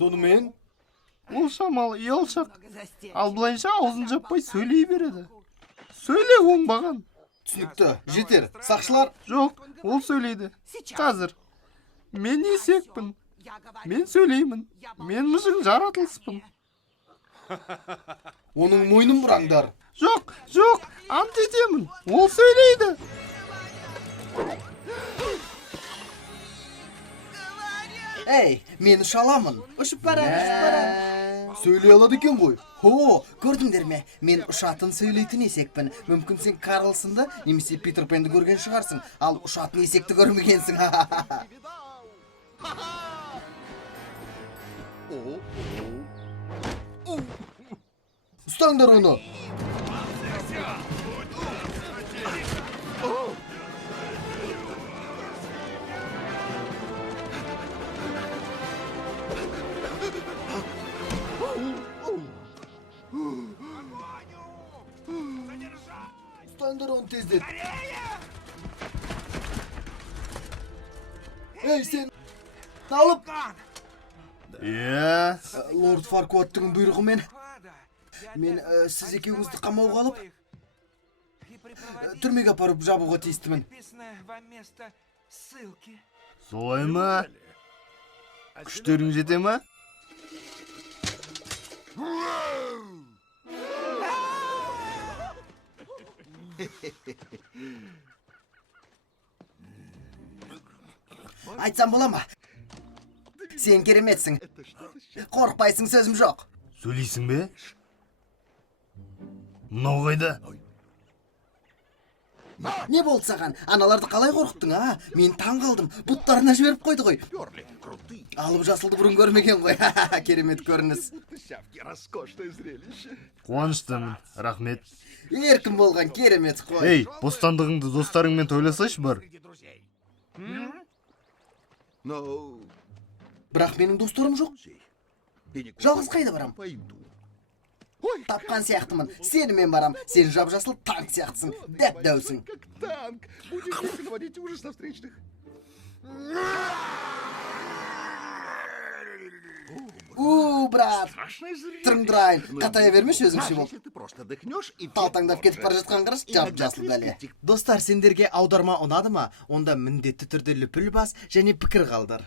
Сонымен? Ол шамалы ұялшақ. Ал былайынша аузын жаппай сөйлей береді. Сөйле оңбаған. Түсінікті, жетер. Сақшылар? Жоқ, ол сөйлейді. Қазір. Мен есекпін. Мен сөйлеймін. Мен мыжың жаратылыспын. Оның мойнын бұраңдар. Жоқ, жоқ, ант етемін. Ол сөйлейді. Эй, мен ұша аламын. Ұшып барам. Сөйлей алады екен ғой. Хо, көрдіңдер ме? Мен ұшатын сөйлейтін есекпін. Мүмкін сен Карлсонды немесе Питер Пенді көрген шығарсың, ал ұшатын есекті көрмегенсің. Ұстаңдар оны. Ұстаңдар оны тездет. Ей, сен алып. Лорд Фаркуаттың бұйрығымен мен сіз екеуіңізді қамауға алып түрмеге апарып жабуға тиістімін. Солай ма? Күштерің жете ма? Айтсам бола ма? Сен кереметсің. Қорықпайсың, сөзім жоқ. Сөйлейсің бе? Мынау қайда? Не болды саған? Аналарды қалай қорқыттың, а? Мен таң қалдым. Бұттарына жіберіп қойды ғой. Алып жасылды бұрын көрмеген ғой. Керемет көрініс. Қуаныштымын, рахмет. Еркін болған керемет қой. Ей, бостандығыңды достарыңмен тойласайшы бар. Бірақ менің достарым жоқ. Жалғыз қайда барам? Тапқан сияқтымын. Сенімен барам. Сен жап-жасыл танк сияқтысың. Дәп-дәусің. Брат, тұрыңдырайын. Қатая бермеш өзіңше бол. Талтаңдап кетіп бара жатқан қараш, жап-жасыл бәле. Достар, сендерге аударма ұнады ма? Онда міндетті түрде лүпіл бас және пікір қалдыр.